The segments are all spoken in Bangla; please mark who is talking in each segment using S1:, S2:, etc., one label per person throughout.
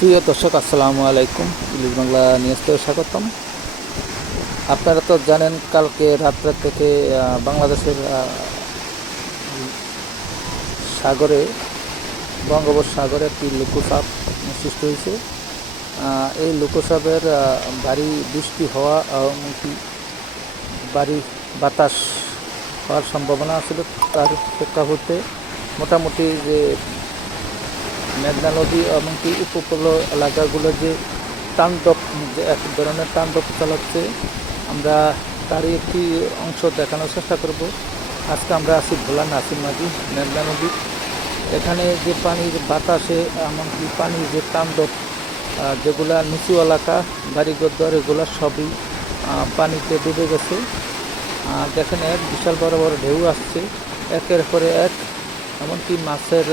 S1: প্রিয় দর্শক, আসসালামু আলাইকুম। ইলিশ বাংলা নিউজতে স্বাগতম। আপনারা তো জানেন, কালকে রাত্রে থেকে বাংলাদেশের সাগরে, বঙ্গোপসাগরে একটি লুকোচাপ সৃষ্টি হয়েছে। এই লুকোচাপের ভারী বৃষ্টি হওয়া এমনকি ভারী বাতাস হওয়ার সম্ভাবনা ছিল তার প্রেক্ষাপটে। মোটামুটি যে মেঘনা নদী এমনকি উপকূল এলাকাগুলো যে তাণ্ডব, যে এক ধরনের তাণ্ডব চালাচ্ছে, আমরা তারই একটি অংশ দেখানোর চেষ্টা করব। আজকে আমরা আছি ভোলা নাসিম নদী মেঘনা নদী এখানে যে পানির বাতাসে এমনকি পানির যে তাণ্ডব যেগুলা নিচু এলাকা বাড়িঘর এগুলো সবই পানিতে ডুবে গেছে। দেখেন এক বিশাল বড় বড় ঢেউ আসছে। একের পরে এক, এমনকি মাছের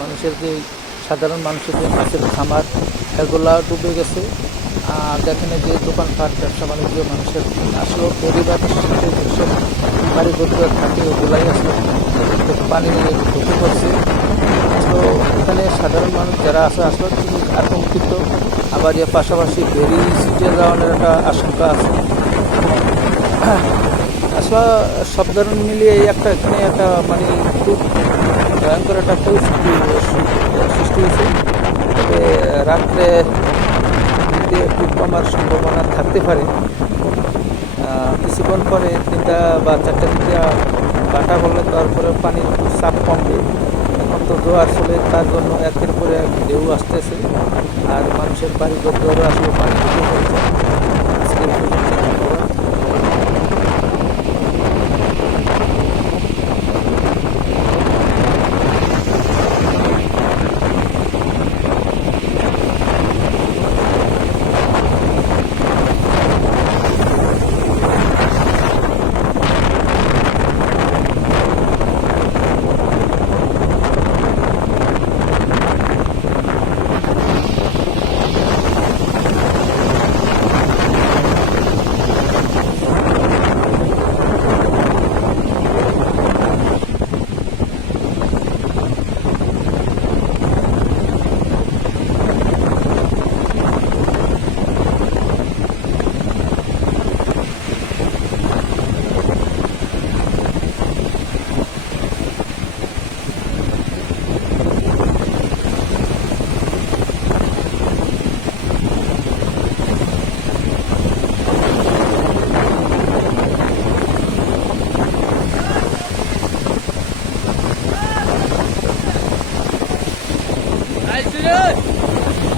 S1: মানুষের যে সাধারণ মানুষের যে মাছের খামার, এগুলা ডুবে গেছে। আর এই যে দোকানপাট, ব্যবসা বাণিজ্য, মানুষের আসলে পরিবারের সাথে যেসব বাড়ি করতে থাকে, ওগুলাই আসলে। পানি ঢুকে পড়ছে। তো এখানে সাধারণ মানুষ যারা আছে, আসলে খুবই আতঙ্কিত। আবার এর পাশাপাশি বেরি ছিটে যাওয়ার একটা আশঙ্কা আছে। আসলে সব ধরনের মিলিয়ে একটা এখানে একটা মানে খুব ভয়ঙ্কর একটা পরিস্থিতি সৃষ্টি হয়েছে। তবে রাত্রে একটু কমার সম্ভাবনা থাকতে পারে কিছুক্ষণ পরে তিনটা বা চারটা দিকে বাটা করলে তারপরে পানির চাপ কমবে। এখন তো জোয়ার আসলে তার জন্য একের পরে এক ঢেউ আসতেছে। আর মানুষের বাড়ি ঘর আসলে পানি ঢুকে পড়েছে Gelsiniz.